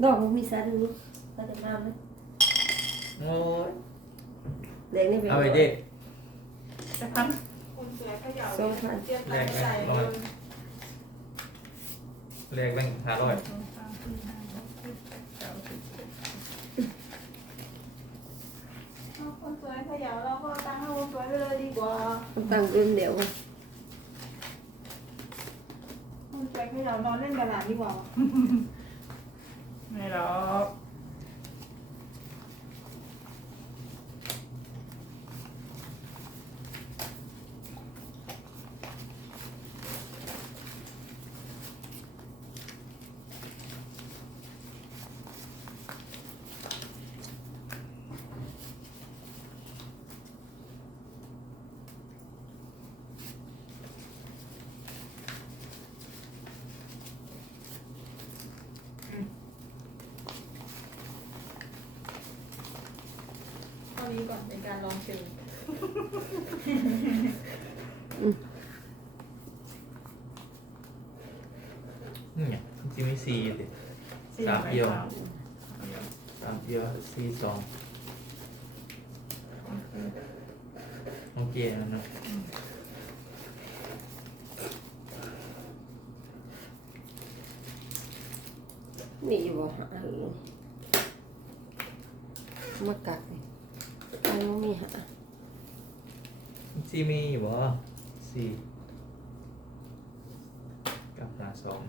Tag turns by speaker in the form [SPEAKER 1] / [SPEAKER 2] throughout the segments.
[SPEAKER 1] ดอกมันมีสารดูก็จะงามเลย
[SPEAKER 2] โอ้ย
[SPEAKER 1] เด็กนี่เป็น
[SPEAKER 2] เอาไปดิ
[SPEAKER 3] จะพัน
[SPEAKER 4] คนสวยเขย่า
[SPEAKER 1] สองพัน
[SPEAKER 4] เจี๊ยบตัดใจเลย
[SPEAKER 2] แรกแบ่ง500
[SPEAKER 3] สองสามสี่ห้าหกเจ็ดแปดเก้าสิบสิบเอ็ด
[SPEAKER 4] เอาคนสวยเขย่าเราก็ตั้งให้คนสวยไปเลยดีกว่า
[SPEAKER 1] มันตั้งเรื่องเดียว
[SPEAKER 4] คนสวยเขย่านอนเล่นกระดาษดีกว่า
[SPEAKER 3] ไม่หรอก
[SPEAKER 4] เท่านี้ก่อนเป็นการลองเชิง
[SPEAKER 2] เนี่ยจริงๆไม่4ดิ
[SPEAKER 3] สี่
[SPEAKER 2] สาม
[SPEAKER 3] ใบ
[SPEAKER 2] เอี่ยว
[SPEAKER 3] สาม
[SPEAKER 2] 3เดียว4 2โอเคนะเนาะ
[SPEAKER 1] มีอยู่บ่หามากัดเลยไอ้มันมีหา
[SPEAKER 2] ซีมีอยู่บ่4กับ52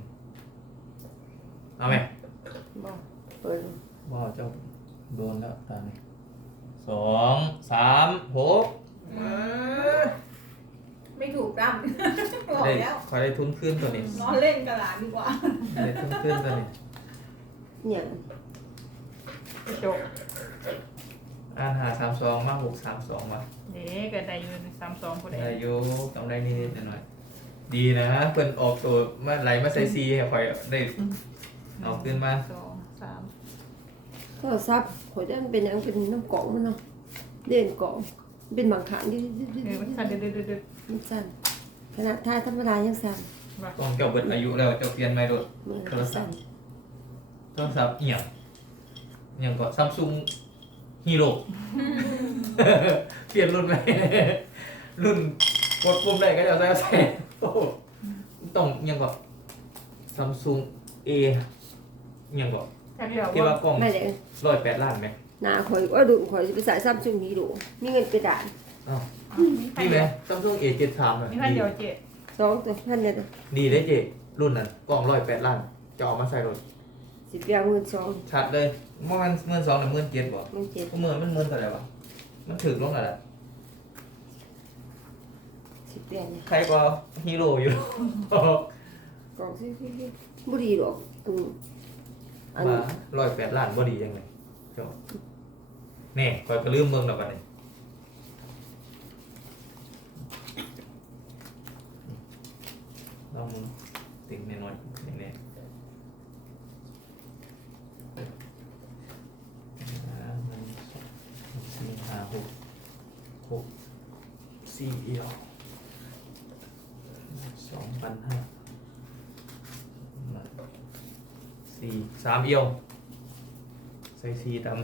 [SPEAKER 2] เอาไหม
[SPEAKER 1] บ่เปิด
[SPEAKER 2] บ่เจ้าโดนแล้วตานี่2 3 6
[SPEAKER 4] ไม่ถูกดั้มบอก
[SPEAKER 2] ได้
[SPEAKER 4] แล้ว
[SPEAKER 2] ขอได้ทุนขึ้นตัวนี้
[SPEAKER 4] นอนเล่นกระดาษดีกว่า
[SPEAKER 2] ได้ทุนขึ้นตัวนี้
[SPEAKER 1] เนี่ย
[SPEAKER 3] กระจก
[SPEAKER 2] อ่านหา32มา632มา
[SPEAKER 3] เด็กก็ได้อยู่ใน32คนใด
[SPEAKER 2] อายุต้องได้นิดๆหน่อยๆดีนะเพิ่นออกตัวมาไหลมาใส่ซีให้ข่อยได้เอาขึ้นมา
[SPEAKER 3] สองสาม
[SPEAKER 1] โทรศัพท์ขอยจะมันเป็นหยังเป็นน้ำกล่องมันเนาะเด่นกล่องเป็นบางขานที่
[SPEAKER 3] มันสั่นเดือดเดือด
[SPEAKER 1] มันสั่นขนาดท่ายธรรมดายังสั่น
[SPEAKER 3] ว่าก
[SPEAKER 2] ล้องเจ้าเบิดอายุแล้วเจ้าเปลี่ยนใหม่โดด
[SPEAKER 1] มือ
[SPEAKER 2] โทรศั
[SPEAKER 1] สั่
[SPEAKER 2] พ
[SPEAKER 1] น
[SPEAKER 2] ท์โทรศัพท์อีหยังอีหยังก็ซัมซุงฮีโร่ เปลี่ยนรุ่นไหม รุ่นกดปุ่มได้ก็จะใส่โอ้โหต้องอิหยังก็ซัมซุงเอยังก็
[SPEAKER 3] แค่เดียว
[SPEAKER 2] ที่ว่า
[SPEAKER 3] ว่าก
[SPEAKER 2] ล้อง
[SPEAKER 1] ไม่ได้
[SPEAKER 2] 108 ล้านไหม
[SPEAKER 1] หนาข่อยว่าดุข่อยจะไปใส่ซัมซุงฮีโร่มีเงินกระดาษ
[SPEAKER 2] อ้าว
[SPEAKER 3] มีใคร
[SPEAKER 2] นี่ไหม
[SPEAKER 3] เดียว
[SPEAKER 2] ซัมซุง A73 อ่ะ
[SPEAKER 3] มีใครเดียวเจ๊
[SPEAKER 1] สองตัวพันเนี่ย
[SPEAKER 2] ดีได้เจรุ่นนั้นกล้อง108 ล้านจะเอามาใส่รถ
[SPEAKER 1] สิบยาง12,000
[SPEAKER 2] ชัดเลยมัน12,000หรือ17,000บ่
[SPEAKER 1] มันเจ็ด
[SPEAKER 2] ก็มันเท่าไหร่วะมันถึกลงแล้วแหละ
[SPEAKER 1] สิบเดือนเนี่ย
[SPEAKER 2] ใครก็ฮีโร่อยู่
[SPEAKER 1] กล่องซิบุรีหรอกอัน
[SPEAKER 2] มา108 ล้านบ่ดียังไงเจ้าแน่คอยก็ลืมเมืองแล้วบัดนี้ลองมึงติ่งน้อยๆแน่ๆ6 4เอียว2,500 3เอียวใส่4ดำ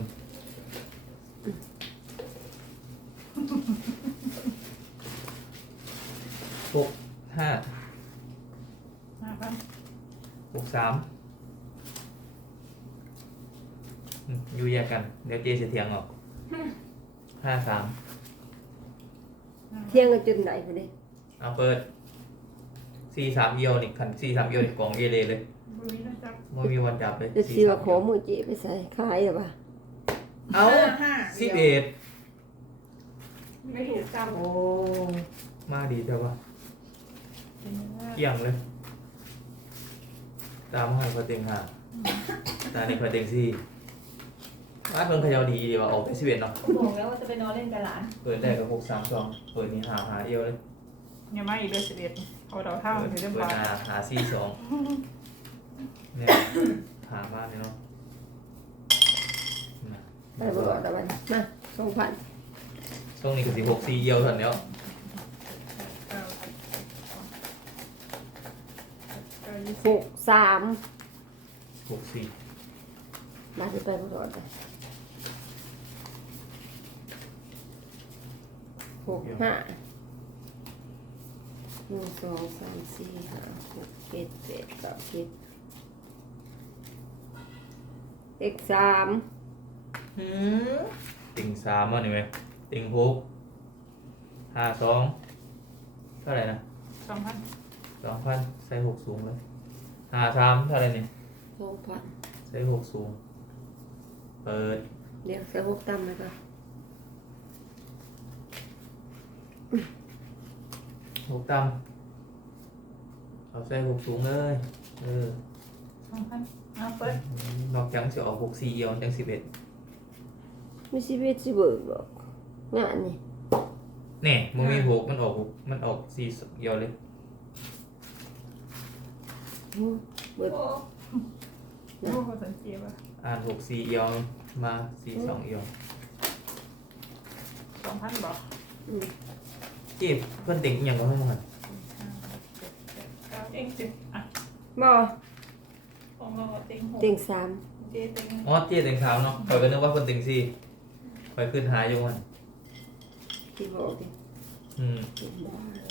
[SPEAKER 2] 6 5
[SPEAKER 3] 5,000
[SPEAKER 2] 6 3อยู่แยกกันเดี๋ยวเจเสียเถียงออก5 3
[SPEAKER 1] เที่ยงกันจนไหนพอดี
[SPEAKER 2] เอาเปิด4 3เอียวนี่คัน4 3เอียวนี่กองเอเลย
[SPEAKER 3] บุรีนะจ๊ะ
[SPEAKER 2] ไม่มีวันจับเลย
[SPEAKER 1] จะซีว่าขอมือเจ๊ไปใส่ขายหรือเปล่า
[SPEAKER 2] เอา
[SPEAKER 4] ห้า
[SPEAKER 2] 11
[SPEAKER 4] ไม่ถูกจ
[SPEAKER 2] โอ้มาดีแต่ว่า
[SPEAKER 3] เป็นยังไง
[SPEAKER 2] เกี่ยงเลย ตามหันพอเต็งหาตานี่พอเต็งสี่มาเพิ่งเขยาวดีดีว่าออกไป11เนาะ
[SPEAKER 4] ำบอกแล้วว่าจะไปนอนเล่นกระดาษ
[SPEAKER 2] เปิดได้กับ6 3 2เปิดนี่หาเอียวเลย
[SPEAKER 3] ยังไม่อีกเดือน11เอาดอกเท่า
[SPEAKER 2] เปิด
[SPEAKER 3] ถือเรียบ
[SPEAKER 2] เปิ
[SPEAKER 3] ร้
[SPEAKER 2] ด
[SPEAKER 3] อย
[SPEAKER 2] หา4 2เนี่ยหาบ้านเนี่ยเนาะ
[SPEAKER 1] ไปบ่รอดแล้วบัดนี้มา2,000
[SPEAKER 2] ช่วงนี้ก็16 4เอียวเท่านั้นแล้ว
[SPEAKER 3] เก้าสิบเก้ายี่
[SPEAKER 1] ห
[SPEAKER 3] สิบ
[SPEAKER 1] กสาม
[SPEAKER 2] 6 4
[SPEAKER 1] มาที่ไปบ่รอดเลยหกห้าหนึ่งสองสามสี่ห้าหกเจ็ดแปดเก้าสิบเอกสาม
[SPEAKER 2] ติงสามอ่ะนี่ไหมติงหกห้าสองเท่าไหร่นะ
[SPEAKER 3] 2,000
[SPEAKER 2] 2,000ใส่หกสูงเลยหาสามเท่าไหร่นี่
[SPEAKER 1] 6,000
[SPEAKER 2] ใส่หกสูงเปิด
[SPEAKER 1] เดี๋ยวใส่หกต่ำเลยค่ะ
[SPEAKER 2] หกต่ำเอาใส่หกสูงเลย
[SPEAKER 3] 2,000เอาเปิด
[SPEAKER 2] นอกจากจะออกหกสี่เอียวจัง11
[SPEAKER 1] ไม่สิเบ็ดสิเบิกหรอกงานนี่
[SPEAKER 2] แน่มึงมีหกมันออกมันออกสี่เอียวเลย
[SPEAKER 1] เบิด
[SPEAKER 4] โอ้
[SPEAKER 3] โอ้ก็สังเกตว่า
[SPEAKER 2] อ่านหกสี่เอียวมาสี่สองเอียว
[SPEAKER 3] 2,000บอก
[SPEAKER 1] อืม
[SPEAKER 2] เจ็บเพื่อนติงอหย่างก็ให้มัน
[SPEAKER 3] เองสิอ่ะ
[SPEAKER 1] บ่
[SPEAKER 4] ของเราเต็งหก
[SPEAKER 1] เต็งสาม
[SPEAKER 4] เจ๊เต็ง
[SPEAKER 2] อ๋อเจ็บติงขาวเนาะคอยก็นึกว่าเพื่อนติงสี่คอยขึ้นหาอยู่มัน
[SPEAKER 1] ที่บอกดิ
[SPEAKER 2] อืม
[SPEAKER 1] เต็งบ้าเลย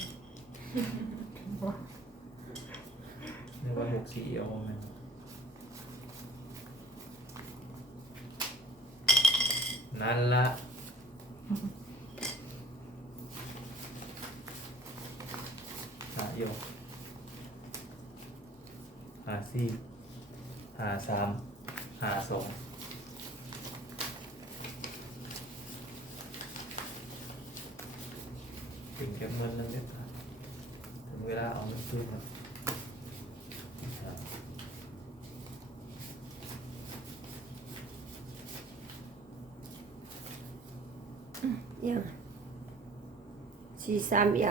[SPEAKER 2] นึกว่าหกสี่เอียวมันนั่นละหาเอียวหาสี่หาสามหาสองถึงแค่เงินนั่นเด็ดขาดถึงเวลาเอาเงินคืนแล้ว
[SPEAKER 1] ยังสี่สามยัง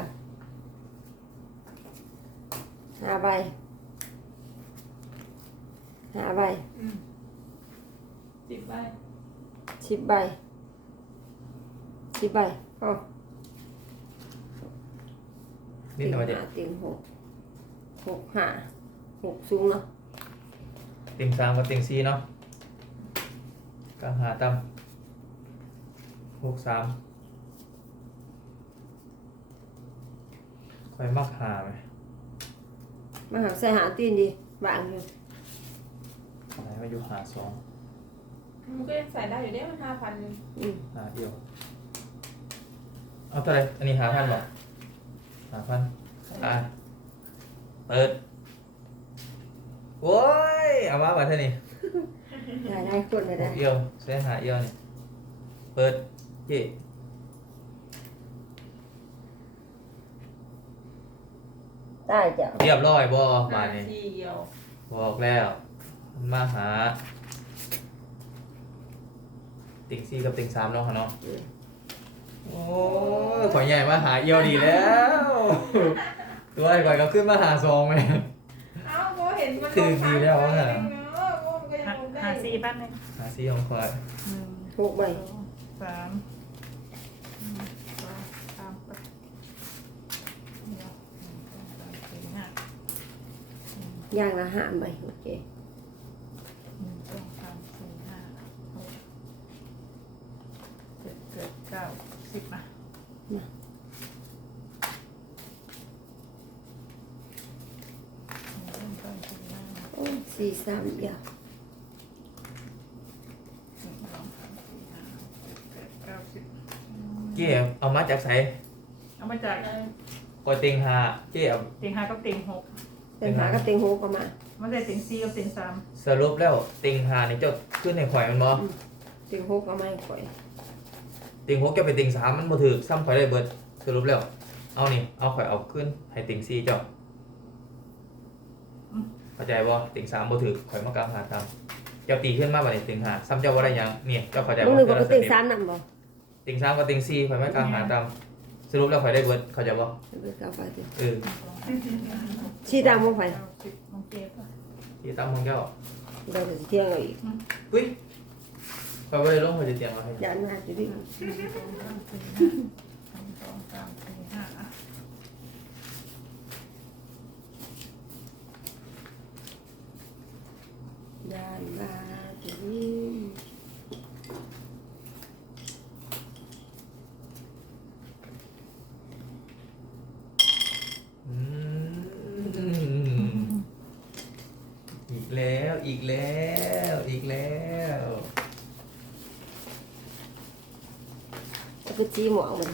[SPEAKER 1] ห้าใบห้าใบ
[SPEAKER 4] 10 ใบ
[SPEAKER 1] 10 ใบ10 ใบอ๋อ
[SPEAKER 2] นี่ทำไมเด็ก
[SPEAKER 1] เต็งหกหกห้าหกสูงเนาะ
[SPEAKER 2] ติงสามกับติงสี่เนาะกลางหาตั้มหกสามคอยมักหาไหม
[SPEAKER 1] มาหาใส่หาตีนดีวางอยู่
[SPEAKER 2] ไหนมาอยู่หาสอง
[SPEAKER 4] มันก็ยังใส่ได้อยู่ได้มัน5,000นึง
[SPEAKER 1] อืม
[SPEAKER 2] หาเดียวเอาเท่าไหรอันนี้หาพันหรอ5,000อ่ะเปิดโว้ยเอามาบัดเท่านี้
[SPEAKER 1] ได้คนเลยได้
[SPEAKER 2] เอียวใช้หาเอียวนี่เปิดเจ๊
[SPEAKER 1] ได้จ้ะ
[SPEAKER 2] เรียบร้อยบ่บาดนี้
[SPEAKER 4] 4เดียว
[SPEAKER 2] บอกแล้วมันมาหาติงสี่กับติงสามเนาะค่ะเนาะ
[SPEAKER 1] อืม
[SPEAKER 2] โอ้ยขอยใหญ่มาหาเอียวดีแล้ว ตัวไอ้ข่อยก็ขึ้นมาหาซองไหม
[SPEAKER 4] เอ้าก็เห็นมัน
[SPEAKER 2] คือดีแล้วอะ
[SPEAKER 4] เองเนาะว่ามันก็ยังลงได้
[SPEAKER 3] หา4บ้านเลย
[SPEAKER 2] หาซี่ของข่อย
[SPEAKER 1] หกใบ
[SPEAKER 3] 1 2 3 1 2 3ไปเดี๋ยว1 2 3 4 5
[SPEAKER 1] อย่างละห้าใบโอเค
[SPEAKER 3] 1 2 3 4 5 6 7 8 9 10มา
[SPEAKER 1] โอ้สี่สามอย่าง
[SPEAKER 2] เจ๊เอามาจากไส
[SPEAKER 3] เอามาจาก
[SPEAKER 2] ข่อยติงหาเจ๊เอา
[SPEAKER 3] เต็ง5กับเต็ง6
[SPEAKER 1] เต็งหากับเต็งหกก็มา
[SPEAKER 3] มันได้เต็ง4กับเต็ง3
[SPEAKER 2] สรุปแล้วติงหานี่เจ้าขึ้นในข่อยมันบ่
[SPEAKER 1] เต็งหกก็ไม่ข่อย
[SPEAKER 2] ติงหกจะไปติงสามมันบ่ถือซ้ำข่อยได้เบิดสรุปแล้วเอานี่เอาข่อยเอาขึ้นให้ติงสี่เจ้าเข้าใจบ่ติงสามบ่ถือข่อยมากลางหาตามเจ้าตีขึ้นมาบัดนี้ติงหาซ้ำเจ้าบ่ได้หยังนี่เจ้าเข้าใจ
[SPEAKER 1] มึ
[SPEAKER 2] บ่
[SPEAKER 1] งนึกว่า
[SPEAKER 2] แต่
[SPEAKER 1] เป็น
[SPEAKER 2] ละส
[SPEAKER 1] เต็ง
[SPEAKER 2] เต็ป
[SPEAKER 1] สามนำบ่
[SPEAKER 2] ติงสามกับติงสี่ข่อยไม่กลางหาตามสรุปแล้วข่อยได้เบิดเข้าใจบ่
[SPEAKER 1] เบิดเก้าไปดิ
[SPEAKER 2] เออ
[SPEAKER 1] ชี้ตามมึงไป
[SPEAKER 3] 10มองเจ็บอ่ะ
[SPEAKER 2] ที่ตามของเจ้า
[SPEAKER 1] เราจะเที่ยงเอาอีก
[SPEAKER 2] อุ้ยข่อยบ่ได้ลงข่อยจะเตรียมมาให้
[SPEAKER 1] ยันมาจะดิ
[SPEAKER 3] 1 2 3 4 5อ่ะ
[SPEAKER 1] ยันมาจะดิ
[SPEAKER 2] อีกแล้วอีกแล้ว
[SPEAKER 1] ก็คือจีหมวกมัน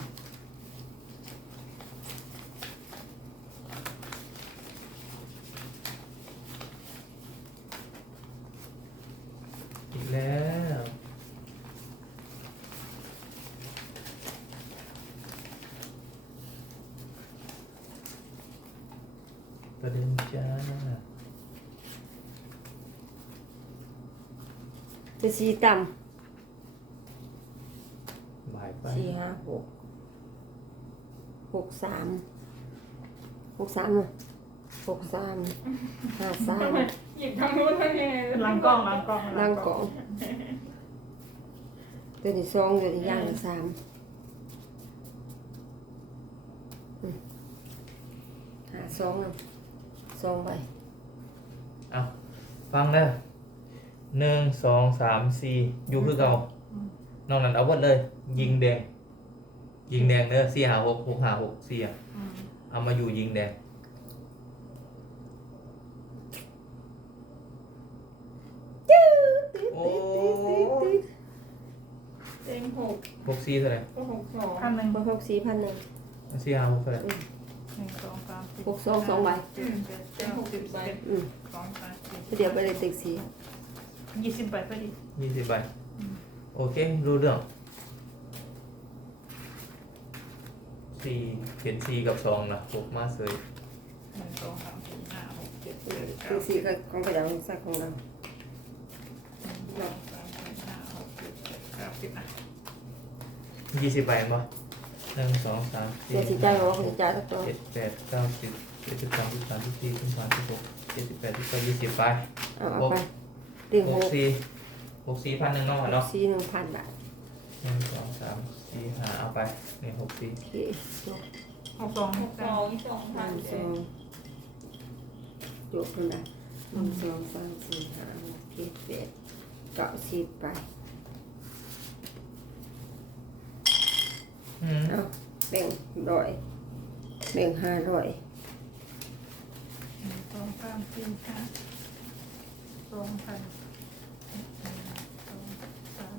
[SPEAKER 2] อีกแล้วประเด็นจ้า
[SPEAKER 1] จะสีต่
[SPEAKER 2] บ่ายไป
[SPEAKER 1] ำสี่ห้าหกหกสามหกสามอ่ะหกสามห้าสาม
[SPEAKER 4] หยิบทางนู้นทางนี้
[SPEAKER 3] หลังกล้องหลังกล้อง
[SPEAKER 1] นั่งกล่องตัวที่สองตัวที่ย่างละสามหาสองอ่ะสองใบ
[SPEAKER 2] เอาฟังเด้อหนึ่งสองสามสี่อยู่คือเก่า นอกนั้นเอาหมดเลย ยิงแดง ยิงแดงเด้อสี่หาหกหกหาหกสี่อะเอามาอยู่ยิงแดง โอ้
[SPEAKER 4] เต็งหก
[SPEAKER 2] หกสี่เท่าไหร่
[SPEAKER 4] ก็หกสอง
[SPEAKER 3] พันหนึ่ง
[SPEAKER 1] หกสี่พันหนึ่ง
[SPEAKER 2] สี่หาหกเท่าไหร่
[SPEAKER 3] หนึ่งสองสามสี่
[SPEAKER 1] หกสองสองใบ
[SPEAKER 3] เจ็ดแปดเก้าสิบเอ็ด
[SPEAKER 1] อืม
[SPEAKER 3] สองสามสี่
[SPEAKER 1] เดี๋ยวไปเลยตึกสี
[SPEAKER 3] 20ใบพอดี
[SPEAKER 2] 20 ใบ โอเค รู้เรื่องสี่เห็นสี่กับสองนะหกมาเสย
[SPEAKER 3] หนึ่งสองสามสี่ห้าหกเจ็ดแปด
[SPEAKER 1] ตึ
[SPEAKER 3] เก้าก
[SPEAKER 1] สีก็ของกระดาษสักของเรา
[SPEAKER 3] หนึ่งสองสามสี่ห้าหกเจ็ดแปดเก้าสิบอ่ะ
[SPEAKER 2] 20 ใบมั้ยหนึ่งสองสามสี่
[SPEAKER 1] เดี๋ยวสีใจบอกว่าสีใจสักตัว
[SPEAKER 2] เจ็ดแปดเก้าสิบเจ็ดสิบสองสิบสามสิบสี่สิบห้าสิบหกเจ็ดสิบแปดสิบเก้า20 ไป
[SPEAKER 1] เอาไปติ่ง
[SPEAKER 2] ห
[SPEAKER 1] ห
[SPEAKER 2] ก
[SPEAKER 1] ก
[SPEAKER 2] สี่หกสี่พันหนึ่งเนาะเนาะ
[SPEAKER 1] สี่1,000 บาท
[SPEAKER 2] หนึ่งสองสามสี่ห้าเอาไปนี่หกสี่
[SPEAKER 1] โอเคจบ
[SPEAKER 3] หกสอง
[SPEAKER 4] ห
[SPEAKER 3] ห
[SPEAKER 4] ก
[SPEAKER 3] ก
[SPEAKER 4] ส
[SPEAKER 3] ส
[SPEAKER 4] อ
[SPEAKER 3] อง ง
[SPEAKER 4] สอง
[SPEAKER 1] ห
[SPEAKER 4] พัน
[SPEAKER 1] นึ่งส
[SPEAKER 4] เจ็
[SPEAKER 1] อ
[SPEAKER 4] ด
[SPEAKER 1] งจบคนละหนึ่งสองสามสี่ห้าหกเจ็ดแปดเก้าสิบไป เอาแบ่งร้อยแบ่ง500
[SPEAKER 3] หนึ่งสองสามสี่ห้าสองพันหนึ่งสองสาม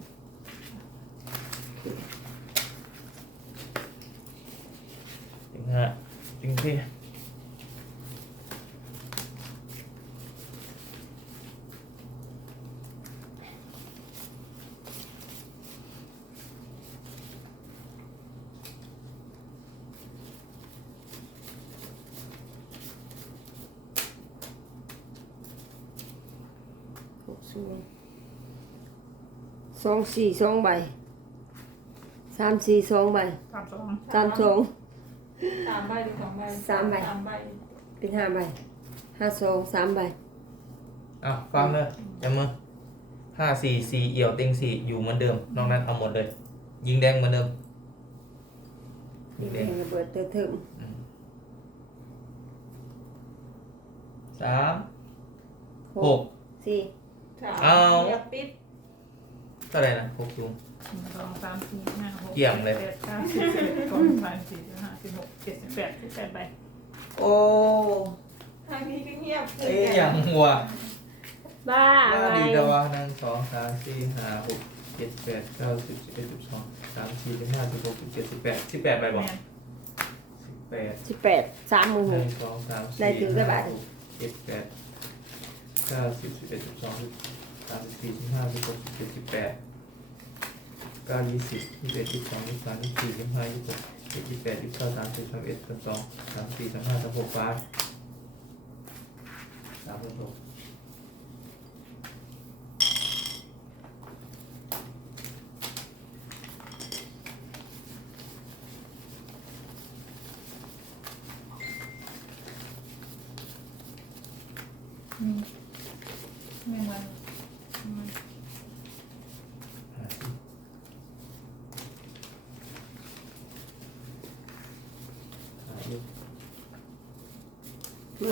[SPEAKER 2] ถึงห้าถึงที่
[SPEAKER 1] สองสี่สองใบสามสี่สองใบ
[SPEAKER 3] สามสอง
[SPEAKER 1] สามสอง
[SPEAKER 4] สามใบหรือสองใบ
[SPEAKER 1] สามใบ
[SPEAKER 4] สามใบ
[SPEAKER 1] เป็น5 ใบ5 2 3 ใบ
[SPEAKER 2] อ้าวฟังเลยจำมือห้าสี่สี่เอี่ยวเต็งสี่อยู่เหมือนเดิม นอกนั้นเอาหมดเลย ยิงแดงเหมือนเดิมยิงแดง
[SPEAKER 1] ระเบิดเติมเติม
[SPEAKER 2] สามหก
[SPEAKER 1] สี่
[SPEAKER 4] สาม
[SPEAKER 2] เอา
[SPEAKER 4] เรียบปิด
[SPEAKER 2] เท่าไหร่นะหกจุง
[SPEAKER 3] หนึ่งสองสามสี่ห้าหก
[SPEAKER 2] เกี่ยมเลย
[SPEAKER 3] แปดเก้าสิบสิบเอ็ดสองสามสี่ห้าสิบหกเจ็ดสิบแปดสิบแปดใบ
[SPEAKER 2] โอ้
[SPEAKER 4] ทางนี้ก็เงียบ
[SPEAKER 2] เอ้ยยังหัว
[SPEAKER 1] บ้าอะไร
[SPEAKER 2] ดีแต่ว่าหนึ่งสองสามสี่ห้าหกเจ็ดแปดเก้าสิบสิบเอ็ดสิบสองสามสี่สิบห้าสิบหกสิบเจ็ด18ไปบอก
[SPEAKER 3] แม่น
[SPEAKER 2] 18
[SPEAKER 1] 18 3หมู่
[SPEAKER 2] ห
[SPEAKER 1] ห
[SPEAKER 2] นึ่
[SPEAKER 1] ก
[SPEAKER 2] งสองสาม
[SPEAKER 1] ได้
[SPEAKER 2] สี่
[SPEAKER 1] ถึงได้
[SPEAKER 2] ห้า
[SPEAKER 1] บาท
[SPEAKER 2] หกเจ็ดแปดเก้าสิบสิบเอ็ดสิบสองสิบสามสิบสี่สิบห้าสิบหกสิบเจ็ดสิบแปดเก้า20 21 22 23 24 25 26 27 28 29 30 31 32 34 35 36ไป36
[SPEAKER 3] อืมไม่เหมือนอืม
[SPEAKER 1] 1 2 3 4 5 6 7 8 9 10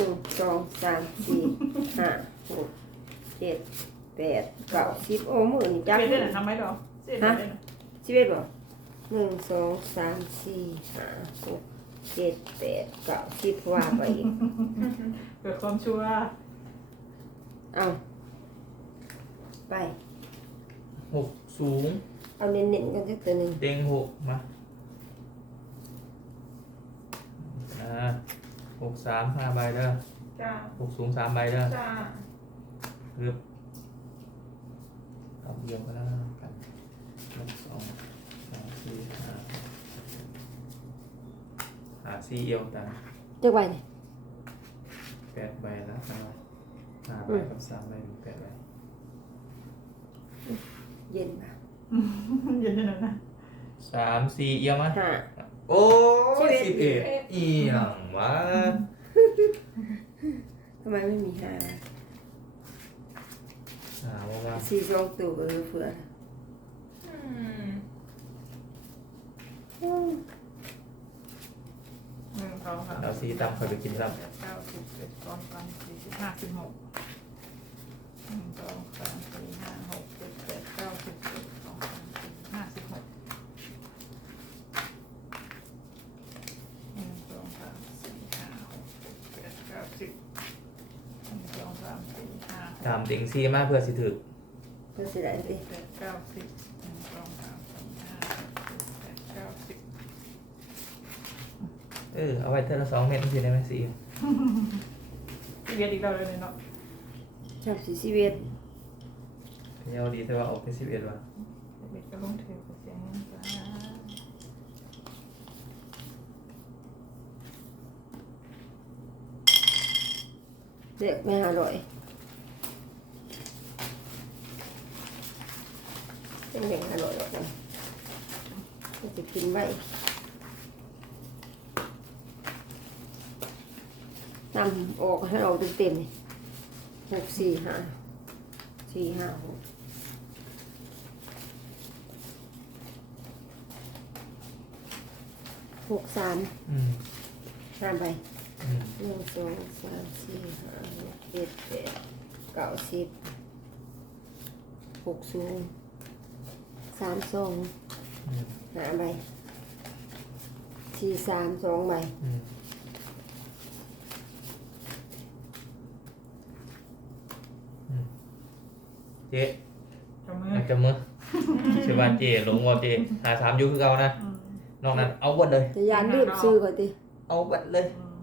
[SPEAKER 1] โอ้มื้อนี่จัก
[SPEAKER 3] เป็นได้หรอทำไหมดอกเสียได้หรอ
[SPEAKER 1] 11บ่1 2 3 4 5 6 7 8 9 10ว่าไปอีก
[SPEAKER 3] เกิดความชัวร์
[SPEAKER 1] เอาไป
[SPEAKER 2] หกสูง
[SPEAKER 1] เอาเน้นๆกันสักตัวหนึ่ง
[SPEAKER 2] เต็งหกมาหกสามห้าใบเด้อ
[SPEAKER 4] จ้า
[SPEAKER 2] หกสูงสามใบเด้อ
[SPEAKER 4] จ้า
[SPEAKER 2] รึบเอาเดียวกันแล้วกันหนึ่งสองสามสี่หาสี่เอียวกัน
[SPEAKER 1] จักใบนี่
[SPEAKER 2] แปดใบแล้วกันห้าใบกับสามใบเป็นแปดใบ
[SPEAKER 1] เย็นป่ะ
[SPEAKER 3] เย็นๆนะ
[SPEAKER 2] สามสี่เอียวมั้ย
[SPEAKER 1] ห้า
[SPEAKER 2] โอ้ยสิบเอ็ดอีหยังวะ
[SPEAKER 1] ทำไมไม่มีห้า
[SPEAKER 2] หาว่า
[SPEAKER 1] สี่สองตัวเผื่อ
[SPEAKER 3] หนึ่งสองสาม
[SPEAKER 2] เราสีตามคอยไปกินซ้
[SPEAKER 3] เก้าสิบเอ็ดสองสามสี่สิบห้าสิบหกหนึ่งสองสามสี่ห้าหกเจ็ดแปดเก้าสิบเอ็ดสองสามสี่ห้าสิบหกหนึ่งสองสามสี่ห้าหกเจ็ดแปดเก้าสิบหนึ่งสองสามสี่ห้าหก
[SPEAKER 2] ำตามติงซีมากเพื่อสิถึก
[SPEAKER 1] เพื่อสิได้
[SPEAKER 3] เจ็
[SPEAKER 1] สิ
[SPEAKER 3] ดแปดเก้าสิบหนึ่งสองสามสี่ห้าหกเจ็ดแปดเก้าสิบ
[SPEAKER 2] เอาไว้เท่าละ2 เม็ดสิได้ไหมสี
[SPEAKER 3] เรียนอีกแล้วเลยเนาะ
[SPEAKER 1] ชอบสีเวียด
[SPEAKER 2] เอาดีแต่ว่าออกเป็น11ว่ะ
[SPEAKER 3] เด็กก็ลงเทกับเสียงจ้า
[SPEAKER 1] เด็กไม่อร่อยเป็นอย่างอร่อยหรอกนะจะกินไว้นำออกให้เราเต็มๆนี่หกสี่ห้าสี่ห้าหกหกสาม
[SPEAKER 2] อืม
[SPEAKER 1] ห้าใบ
[SPEAKER 2] อืม
[SPEAKER 1] หนึ่งสองสามสี่ห้าหกเจ็ดแปดเก้าสิบหกสูงสามสอง
[SPEAKER 2] อืม
[SPEAKER 1] ห้าใบสี่สามสองใบ
[SPEAKER 2] อืมอืมเจ๊
[SPEAKER 3] จมือ
[SPEAKER 2] อาจจะมือชื่อว่าเจ๊หลงว่าเจ๊หา3อยู่คือเก่านะ
[SPEAKER 3] อืม
[SPEAKER 2] นอกนั้นเอาหมดเลย
[SPEAKER 1] จะยานรีบซื้อก่อนดิ
[SPEAKER 2] เอาหมดเลย
[SPEAKER 3] อืม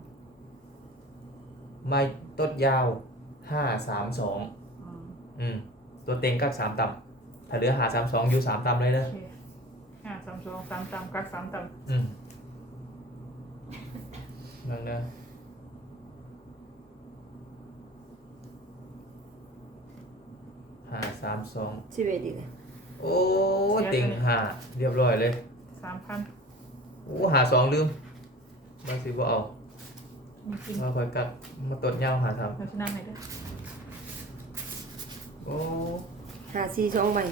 [SPEAKER 2] ไม่ต้นยาว532
[SPEAKER 3] อืม
[SPEAKER 2] ตัวเต็งกัก3ต่ำถ้าเหลือหา32อยู่3ต่ำเลยเด้อ
[SPEAKER 3] โอเคห้าสามสองสามตำกักสามต
[SPEAKER 2] อืมนั่นเด้อ532
[SPEAKER 1] สิบเอ็ดอีกเลย
[SPEAKER 2] โอ้ยติงหาเรียบร้อยเลย
[SPEAKER 3] ำ3,000
[SPEAKER 2] โอ้หา2ลืมมาสิบ่เอา
[SPEAKER 3] มีกิน
[SPEAKER 2] มาคอยกัดมาตดยาวหาท
[SPEAKER 3] เราชนะไหนด้วย
[SPEAKER 2] ำโอ้
[SPEAKER 1] หาสี่สองใบ
[SPEAKER 3] 1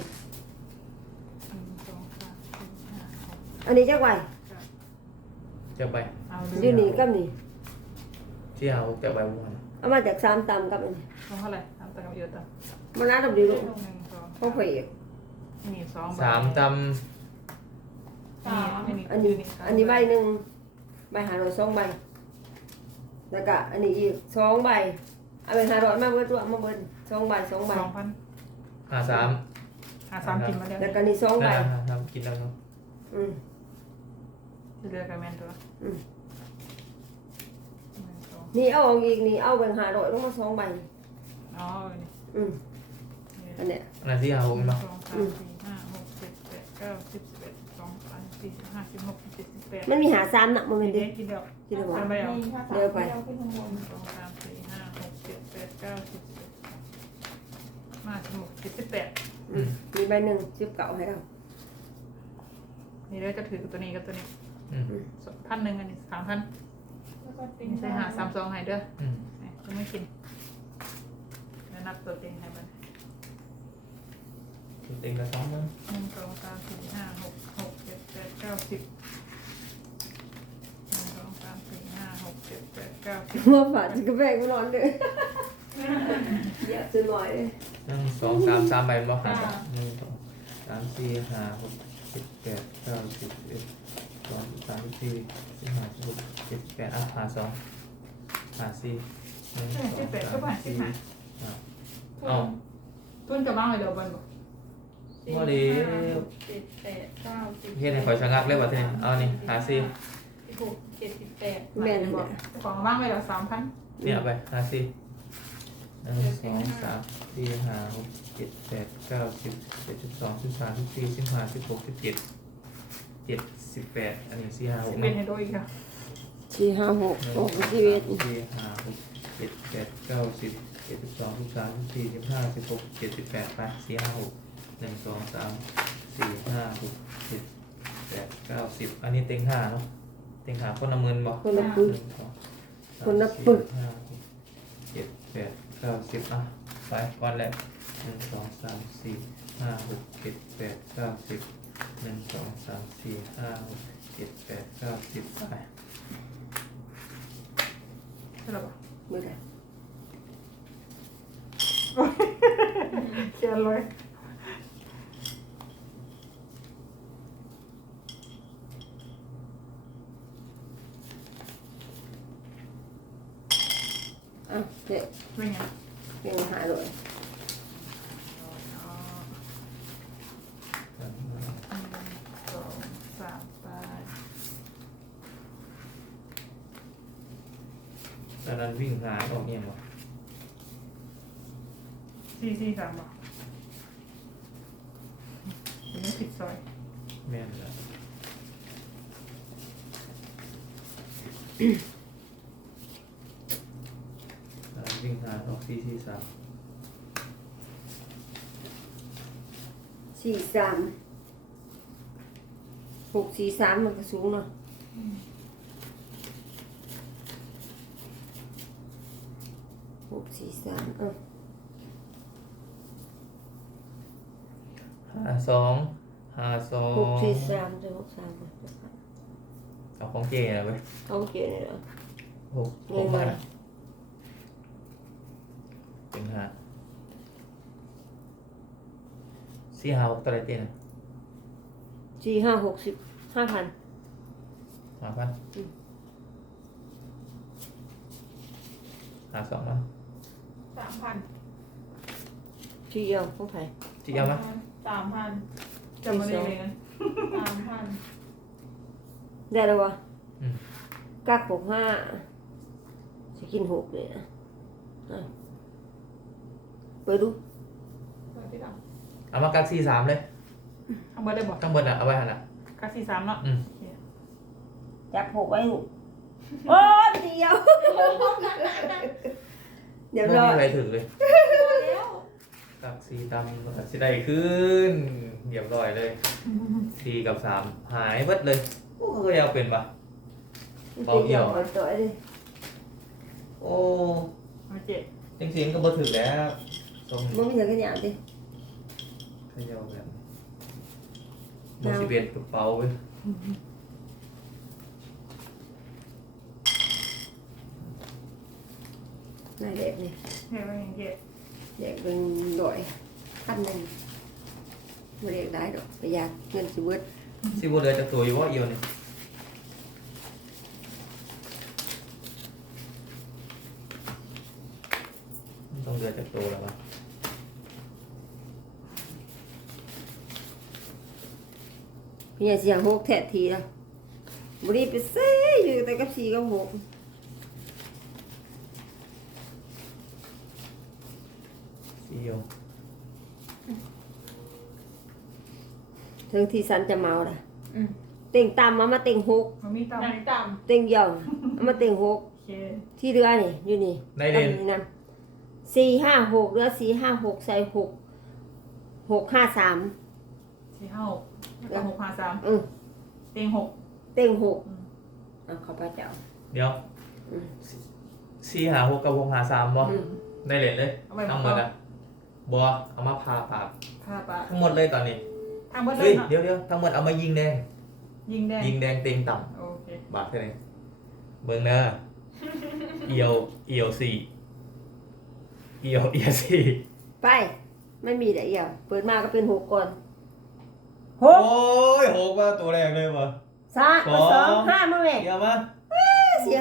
[SPEAKER 3] 2 3 4 5 6
[SPEAKER 1] อันนี้จักใบ
[SPEAKER 2] จะไป
[SPEAKER 3] เอา
[SPEAKER 1] อยู่นี่กับนี่
[SPEAKER 2] ที่หาจะไปวัน
[SPEAKER 1] เอามาจากสามตำกับอันนี้
[SPEAKER 3] ลงเท่าไหร่ตามตะกับเยอะต่ำ
[SPEAKER 1] มันน่าดับดีลูก
[SPEAKER 3] 1 2
[SPEAKER 1] พ่อเผย
[SPEAKER 3] นี่2
[SPEAKER 2] 3ต
[SPEAKER 1] อันนี้ใบหนึ่งใบหาร้อยสองใบแล้วก็อันนี้อีกสองใบเอาไปหาร้อยมาเบิดตัวมาเบิดสองใบสองใบ
[SPEAKER 3] 2,000
[SPEAKER 2] ำ53
[SPEAKER 3] หา3กินมาแล้ว
[SPEAKER 1] แล้วก็นี่สองใบ
[SPEAKER 2] นั่นทำกินแล้วเนาะ
[SPEAKER 1] อืม
[SPEAKER 3] เรือกับแมนตัว
[SPEAKER 1] อืม
[SPEAKER 3] 1 2
[SPEAKER 1] นี่เอาออกอีกนี่เอาไปหาร้อยลงมาสองใบ
[SPEAKER 3] อ๋อนี่
[SPEAKER 1] อืมอันเนี้ย
[SPEAKER 2] อันนั้นที่หาผม
[SPEAKER 3] 1
[SPEAKER 2] เนาะ
[SPEAKER 3] 2 3 4 5 6 7 8 9 10 11 12 13 14 15 16 17 18
[SPEAKER 1] มันมีหาสามหนักมันเป็น
[SPEAKER 3] เด็
[SPEAKER 1] ดิ
[SPEAKER 3] กกินเดียว
[SPEAKER 1] กินได้บ่
[SPEAKER 3] ทำไปเอา
[SPEAKER 4] นี่ถ้าสามเดียวขึ้นข้างบน
[SPEAKER 3] 1 2 3 4 5 6 7 8 9 10 11มา16 17
[SPEAKER 1] อืมมีใบหนึ่งชิบเก่าให้เรา
[SPEAKER 3] นี่เลยจะถือกับตัวนี้กับตัวนี้
[SPEAKER 2] อืม
[SPEAKER 3] 1,000อันนี้3,000
[SPEAKER 4] แล้วก็ติง
[SPEAKER 3] นี่ใส่หา32ให้เด้อ
[SPEAKER 2] อืม
[SPEAKER 3] นี่จะไม่กินแล้วนับตัวเองให้มัน
[SPEAKER 2] เต็งละ2มั้ง
[SPEAKER 3] 1 2 3 4 5 6 6 7 8 9 10 1 2 3 4 5 6 7 8 9 10
[SPEAKER 1] เมื่อฝันก็แบ่งไม่นอนเลยเยอะจะหน่อยเลย
[SPEAKER 2] 1 2 3 3ใบบ่หา1 2 3 4 5 6 7 8 9 10 11 12 13 14 15 16 17 18หา2หา4 1 2 3 4 5
[SPEAKER 3] ทุนจะบ้างเลยเดี๋ยวบอลบอก
[SPEAKER 4] สี่ห้าหกเจ็ดแปดเก้าสิบ
[SPEAKER 2] เฮ็ดให้ข่อยชะงักเลยว่าเท่านี้เอานี่หาซี่
[SPEAKER 4] 16 17 18
[SPEAKER 1] แม่นั่น
[SPEAKER 3] บอก
[SPEAKER 1] น่ะ
[SPEAKER 3] ของบ้างเลยเดี๋ยว3,000
[SPEAKER 2] เนี่ยเอาไปหาซี่1 2 3 4 5 6 7 8 9 10 11 12 13 14 15 16 17 18อันนี้4 5 6
[SPEAKER 3] เป็นให้โดยอีกค่ะ
[SPEAKER 1] สี่ห้าหกหกสิบเอ็ด
[SPEAKER 2] 4 5 6 7 8 9 10 11 12 13 14 15 16 17 18ไป4 5 6 1 2 3 4 5 6 7 8 9 10อันนี้เต็ง5เนาะเต็ง5คนละหมื่นบ่
[SPEAKER 1] คนละปึก
[SPEAKER 2] 1 2
[SPEAKER 1] คนละ
[SPEAKER 2] 3
[SPEAKER 1] ปึก
[SPEAKER 2] 4 5 6 7 8 9 10อ่ะไปก่อนแรก1 2 3 4 5 6 7 8 9 10 1 2 3 4 5 6 7 8 9 10ไป
[SPEAKER 3] ใช่หรอปะ
[SPEAKER 1] เมื่อไหร่
[SPEAKER 3] เขียนเลย
[SPEAKER 1] อ่ะเด็ก
[SPEAKER 3] ไม่ไง
[SPEAKER 1] เป็นหาเลย
[SPEAKER 3] 2 3ไป
[SPEAKER 2] ตอนนั้นวิ่งหาออกเนี่ยบ่
[SPEAKER 3] 4 4 3บอกยังไม่ผิดซอย
[SPEAKER 2] แม่นแล้วตอนนั้นวิ่งหาออก4 4 3
[SPEAKER 1] สี่สามหกสี่สามมันก็สูงเนาะ6 4 3อ่ะ
[SPEAKER 2] 52 52
[SPEAKER 1] 6 4 3จะ6 3
[SPEAKER 2] เอาของเจนะเว้ย
[SPEAKER 1] เอาเกี่ยวนี่เหรอ
[SPEAKER 2] 6มานะเป็นหา4 5 6ตัวไรเต้นะ
[SPEAKER 1] สี่ห้าหกสิบ5,000
[SPEAKER 2] 5,000 หา2มา
[SPEAKER 4] 3,000
[SPEAKER 1] ที่เดียวของไทย
[SPEAKER 2] จีเอามา
[SPEAKER 4] 3,000
[SPEAKER 3] จะมาได้เลยงั้น
[SPEAKER 4] 3,000
[SPEAKER 1] ได้แล้ววะ
[SPEAKER 2] อืม
[SPEAKER 1] กัก65จะกิน6เลยนะอ่ะเปิดดู
[SPEAKER 4] เปิดที่หลัง
[SPEAKER 2] เอามากัก43เลย
[SPEAKER 3] ข้างบนได้บอก
[SPEAKER 2] ข้างบนอ่ะเอาไว้หันอ่ะ
[SPEAKER 3] กัก4 3เนาะ
[SPEAKER 2] อืม
[SPEAKER 3] โอเค
[SPEAKER 1] จับ6ไว้ลูกโอ้ยเดียว เดี๋ยว
[SPEAKER 2] ไม่
[SPEAKER 1] รอ
[SPEAKER 2] มีอะไรถึงเลย
[SPEAKER 4] พอแล้ว
[SPEAKER 2] กัก4ตามก็สิได้ขึ้นเรียบร้อยเลย4กับ3หายเบิดเลยโอ้ก็ยังเป็นปะ เบาเหี่ยว
[SPEAKER 1] ปิดต่อเลย
[SPEAKER 2] โอ้
[SPEAKER 3] มาเจ็ด
[SPEAKER 2] จริงๆก็บ่ถึงแล้วทรง
[SPEAKER 1] มันไม่ถึงกันอย่างดิ
[SPEAKER 2] เขย่าแบบโมสิเบียนกระเป๋าเว้ย
[SPEAKER 1] นายเด็กนี่
[SPEAKER 3] เฮ้ยว่าอย่างเจ็ด
[SPEAKER 1] เด็กเป็นดอยขั้นหนึ่งไม่เด็กได้ดอกประหยัดเงินสิเบิด
[SPEAKER 2] สิบ่เหลือจากตัวอยู่ว่าเอียวนี่มันต้องเหลือจากตัวแล้วป่ะ
[SPEAKER 1] พี่ใหญ่เสียง6แทะทีแล้วบริไปเซ่อยู่แต่กับ4กับ6
[SPEAKER 2] เอียว
[SPEAKER 1] ถึงที่สันจะเมาละ
[SPEAKER 4] อืม
[SPEAKER 1] เต็งต่ำมาเต็ง6
[SPEAKER 3] มันมีตาม
[SPEAKER 4] ไหนต่
[SPEAKER 1] เต็งเหี่ยวเอามาเต็ง
[SPEAKER 3] โอเค
[SPEAKER 1] 6ที่เรือนี่อยู่นี่
[SPEAKER 2] ในเด่น
[SPEAKER 1] อัน4 5 6เรือ4 5 6ใส่6 6 5 3
[SPEAKER 3] 4 5 6แล้วก็6 5 3 เต็ง6
[SPEAKER 1] เต็ง6เอาเข้าไปเจ้า
[SPEAKER 2] เดี๋ยว
[SPEAKER 1] อืม
[SPEAKER 2] 4 5 6กับ6 5 3บ่
[SPEAKER 1] อืม
[SPEAKER 2] ได้เหรียญเลย
[SPEAKER 3] เอาไป
[SPEAKER 2] ทั้งหมดอ่ะบัวเอามาพาปาก
[SPEAKER 3] ผ้าปะ
[SPEAKER 2] ทั้งหมดเลยตอนนี้
[SPEAKER 3] ทางบนเล
[SPEAKER 2] เฮ้
[SPEAKER 3] ย
[SPEAKER 2] ย
[SPEAKER 3] เนาะ
[SPEAKER 2] เดี๋ยวทั้งหมดเอามายิงแดง
[SPEAKER 3] ยิงแดง
[SPEAKER 2] ยิงแดงเต็งต่
[SPEAKER 3] โอเค
[SPEAKER 2] ำบาทเท่าไหร่เบิ่งเด้อเอียว4เอียว4
[SPEAKER 1] ไปไม่มีแต่เหี่ยวเปิดมาก็เป็น6ก่อน
[SPEAKER 2] โอ้ยโหกว่าตัวแรกเลยว่ะ
[SPEAKER 1] สาม
[SPEAKER 2] สอง
[SPEAKER 1] สองห้ามาแม่
[SPEAKER 2] เดี๋ยวมา
[SPEAKER 1] เสียว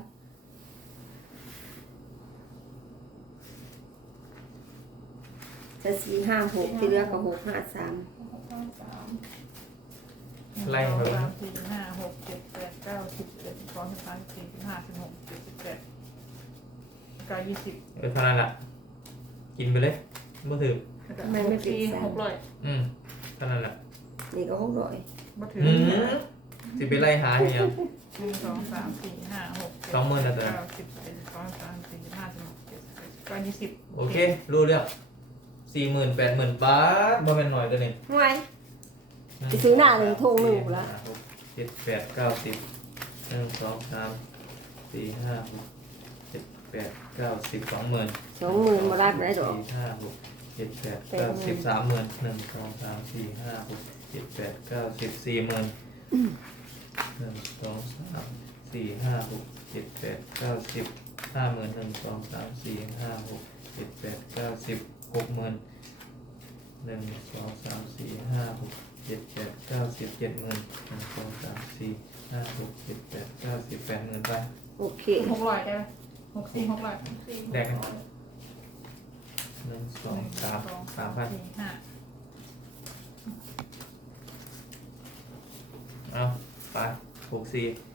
[SPEAKER 4] 4 2
[SPEAKER 1] จะสี่ห้าหกที่เหลือก็หกห้าสาม
[SPEAKER 4] หกห้าสาม
[SPEAKER 2] ไล่มาเลย
[SPEAKER 3] สามสี่ห้าหกเจ็ดแปดเก้าสิบเอ็ดสิบสองสิบสามสิบสี่สิบห้าสิบหกสิบเจ็ดสิบแปดเก้า20
[SPEAKER 2] เท่านั้นแหละกินไปเลยบ่ถือ
[SPEAKER 1] ทำไมไม่ปิดแสน
[SPEAKER 3] 600
[SPEAKER 2] เท่านั้นแหละ
[SPEAKER 1] นี่ก็600
[SPEAKER 3] บ่ถึง
[SPEAKER 2] สิไปไล่หาอย่างเงี้ย
[SPEAKER 3] หนึ่งสองสามสี่ห้าหกเจ็ด
[SPEAKER 2] 20,000นะเธอ
[SPEAKER 3] เก้าสิบสิบเอ็ดสิบสองสิบสามสิบสี่สิบห้าสิบหกสิบเจ็ดสิบแปดสิบเก้า20
[SPEAKER 2] โอเค รู้เรื่อง40,000 80,000 บาทบ่แม่นน้อยตัวนี้
[SPEAKER 1] ห่วย ไปซื้อหน้าเลยธงหนึ่งละ
[SPEAKER 2] 7 8 9 10 1 2 3 4 5 6 7 8 9 10 20,000
[SPEAKER 1] 20,000มาได้บ่ได้ดอก
[SPEAKER 2] 4 5 6 7 8 9 10 30,000 1 2 3 4 5 6 7 8 9 10 40,000 1 2 3 4 5 6 7 8 9 10 50,000 1 2 3 4 5 6 7 8 9 10 60,000 1 2 3 4 5 6 7 8 9 10 70,000 1 2 3 4 5 6 7 8 9 10 80,000ไป
[SPEAKER 1] โอเค
[SPEAKER 3] 600ได้64 600
[SPEAKER 4] สี่
[SPEAKER 2] แดกกันหนึ่งสองสาม3,000
[SPEAKER 3] สี่ห้า
[SPEAKER 2] เอาไป64